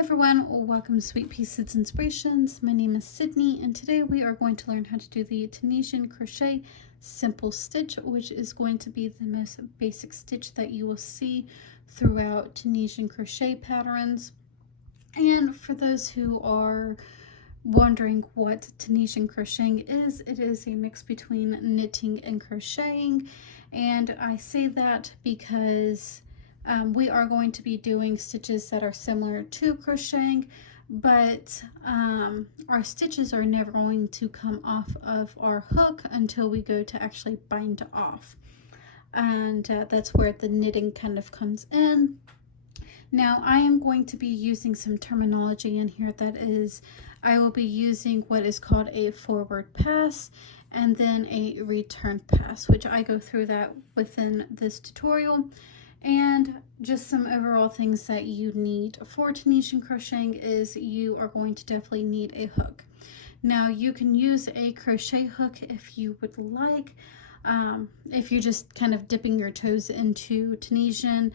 everyone, welcome to Sweet Pea Seeds Inspirations. My name is Sydney and today we are going to learn how to do the Tunisian Crochet simple stitch, which is going to be the most basic stitch that you will see throughout Tunisian crochet patterns. And for those who are wondering what Tunisian crocheting is, it is a mix between knitting and crocheting, and I say that because we are going to be doing stitches that are similar to crocheting, but our stitches are never going to come off of our hook until we go to actually bind off, and that's where the knitting kind of comes in. Now I am going to be using some terminology in here that is, I will be using what is called a forward pass and then a return pass, which I go through that within this tutorial. And just some overall things that you need for Tunisian crocheting is you are going to definitely need a hook. Now you can use a crochet hook if you would like. If you're just kind of dipping your toes into Tunisian,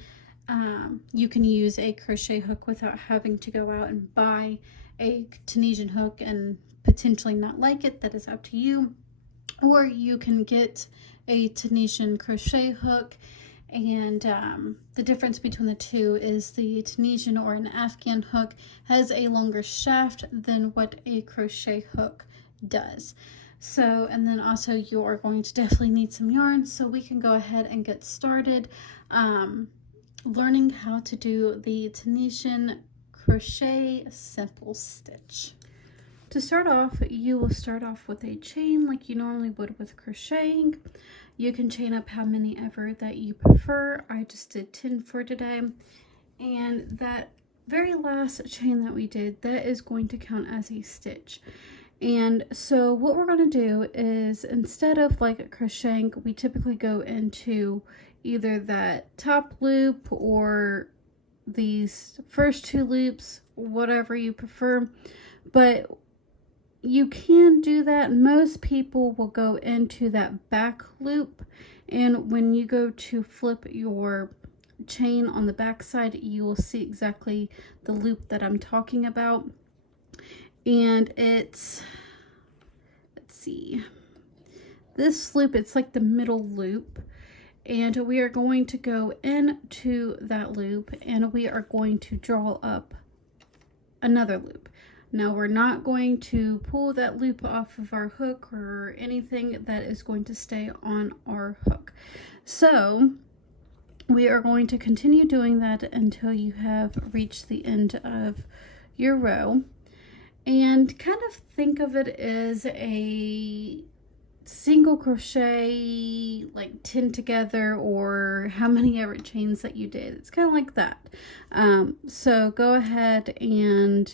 you can use a crochet hook without having to go out and buy a Tunisian hook and potentially not like it. That is up to you. Or you can get a Tunisian crochet hook, and the difference between the two is the Tunisian or an Afghan hook has a longer shaft than what a crochet hook does. So, and then also you are going to definitely need some yarn, so we can go ahead and get started learning how to do the Tunisian crochet simple stitch. To start off, you will start off with a chain like you normally would with crocheting. You can chain up how many ever that you prefer. I just did 10 for today. And that very last chain that we did, that is going to count as a stitch. And so what we're going to do is, instead of like crocheting, we typically go into either that top loop or these first two loops, whatever you prefer. But you can do that. Most people will go into that back loop, and when you go to flip your chain on the back side, you will see exactly the loop that I'm talking about. And it's, let's see, this loop, it's like the middle loop, and we are going to go into that loop and we are going to draw up another loop. Now we're not going to pull that loop off of our hook or anything. That is going to stay on our hook. So we are going to continue doing that until you have reached the end of your row. And kind of think of it as a single crochet, like 10 together, or how many ever chains that you did. It's kind of like that. So go ahead and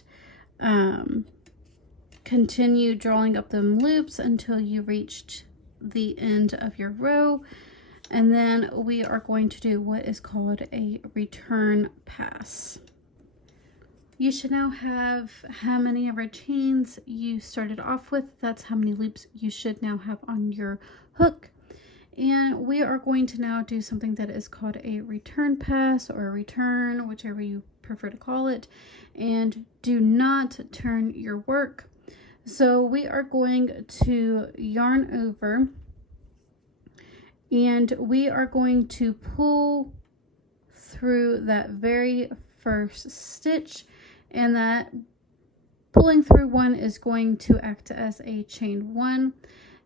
continue drawing up them loops until you reached the end of your row, and then we are going to do what is called a return pass. You should now have how many ever chains you started off with. That's how many loops you should now have on your hook. And we are going to now do something that is called a return pass, or a return, whichever you prefer to call it. And do not turn your work. So we are going to yarn over, and we are going to pull through that very first stitch, and that pulling through one is going to act as a chain one.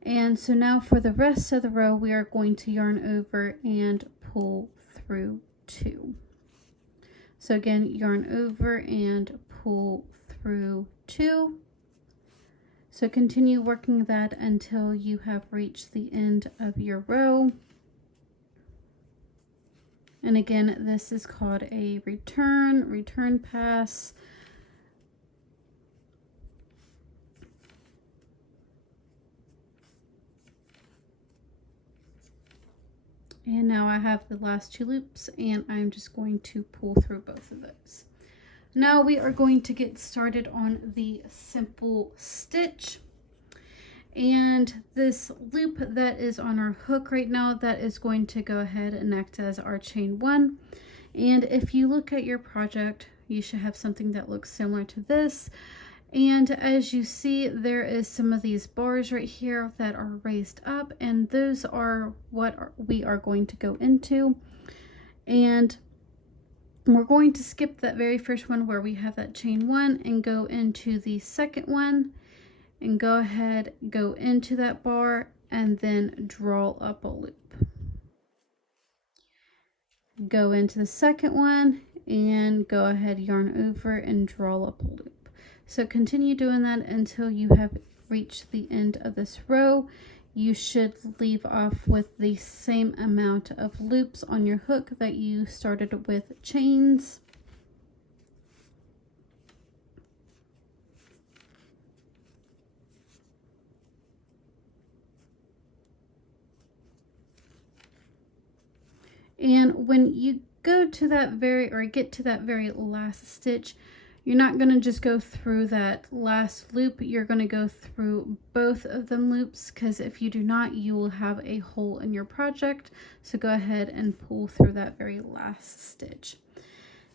And so now for the rest of the row, we are going to yarn over and pull through two. So again, yarn over and pull through two. So continue working that until you have reached the end of your row. And again, this is called a return pass. And now I have the last two loops, and I'm just going to pull through both of those. Now we are going to get started on the simple stitch. And this loop that is on our hook right now, that is going to go ahead and act as our chain one. And if you look at your project, you should have something that looks similar to this. And as you see, there is some of these bars right here that are raised up, and those are what we are going to go into. And we're going to skip that very first one where we have that chain 1 and go into the second one, and go ahead, go into that bar and then draw up a loop. Go into the second one and go ahead, yarn over and draw up a loop. So continue doing that until you have reached the end of this row. You should leave off with the same amount of loops on your hook that you started with chains. And when you go to that get to that very last stitch, you're not going to just go through that last loop, you're going to go through both of them loops, because if you do not, you will have a hole in your project. So go ahead and pull through that very last stitch.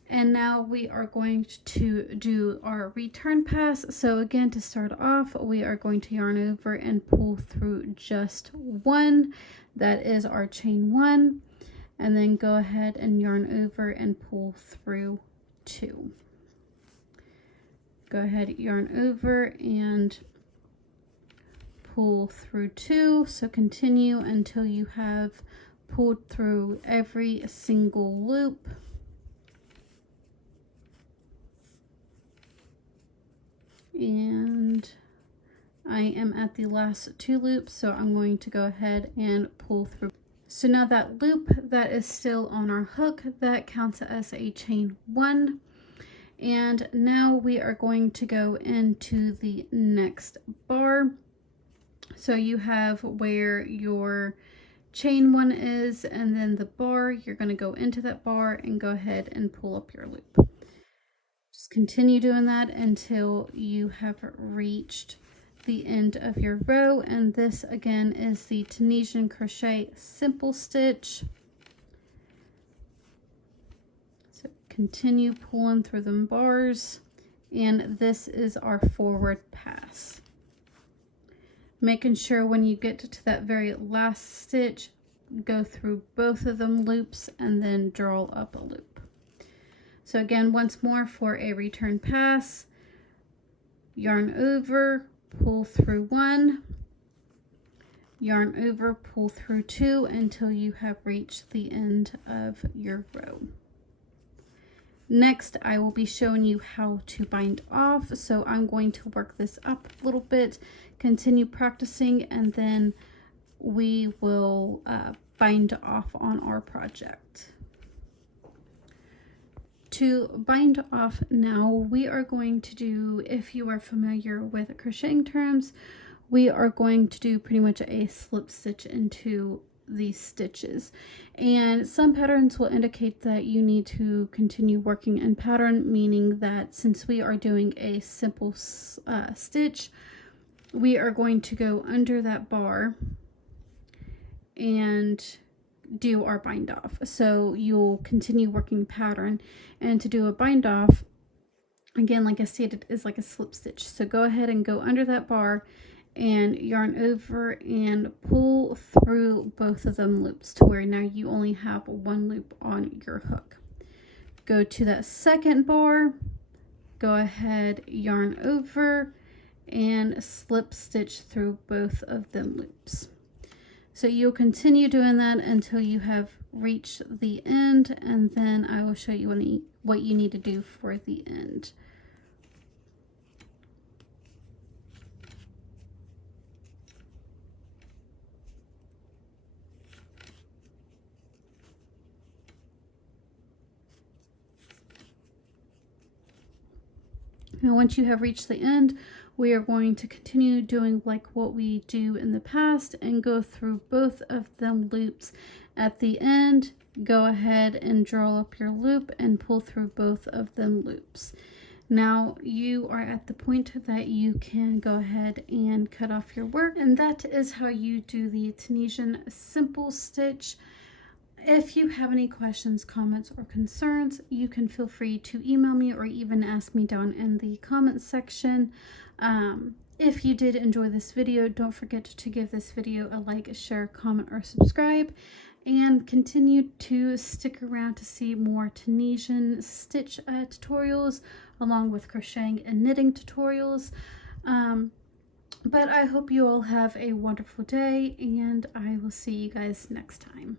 And now we are going to do our return pass. So again, to start off, we are going to yarn over and pull through just one. That is our chain 1. And then go ahead and yarn over and pull through 2. Go ahead, yarn over and pull through 2. So continue until you have pulled through every single loop. And I am at the last 2 loops, so I'm going to go ahead and pull through. So now that loop that is still on our hook, that counts as a chain 1. And now we are going to go into the next bar. So you have where your chain 1 is, and then the bar, you're going to go into that bar and go ahead and pull up your loop. Just continue doing that until you have reached the end of your row. And this again is the Tunisian crochet simple stitch. So continue pulling through them bars, and this is our forward pass. Making sure when you get to that very last stitch, go through both of them loops and then draw up a loop. So again, once more for a return pass, yarn over, pull through 1, yarn over, pull through 2 until you have reached the end of your row. Next, I will be showing you how to bind off. So I'm going to work this up a little bit, continue practicing, and then we will bind off on our project. To bind off now, we are going to do, if you are familiar with crocheting terms, we are going to do pretty much a slip stitch into these stitches. And some patterns will indicate that you need to continue working in pattern, meaning that since we are doing a simple stitch, we are going to go under that bar and do our bind off. So you'll continue working pattern, and to do a bind off, again, like I stated, is like a slip stitch. So go ahead and go under that bar and yarn over and pull through both of them loops to where now you only have 1 loop on your hook. Go to that second bar, go ahead, yarn over and slip stitch through both of them loops. So you'll continue doing that until you have reached the end, and then I will show you what you need to do for the end. Now, once you have reached the end, we are going to continue doing like what we do in the past and go through both of them loops. At the end, go ahead and draw up your loop and pull through both of them loops. Now you are at the point that you can go ahead and cut off your work, and that is how you do the Tunisian simple stitch. If you have any questions, comments, or concerns, you can feel free to email me or even ask me down in the comments section. If you did enjoy this video, don't forget to give this video a like, a share, comment, or subscribe, and continue to stick around to see more Tunisian stitch tutorials along with crocheting and knitting tutorials. But I hope you all have a wonderful day, and I will see you guys next time.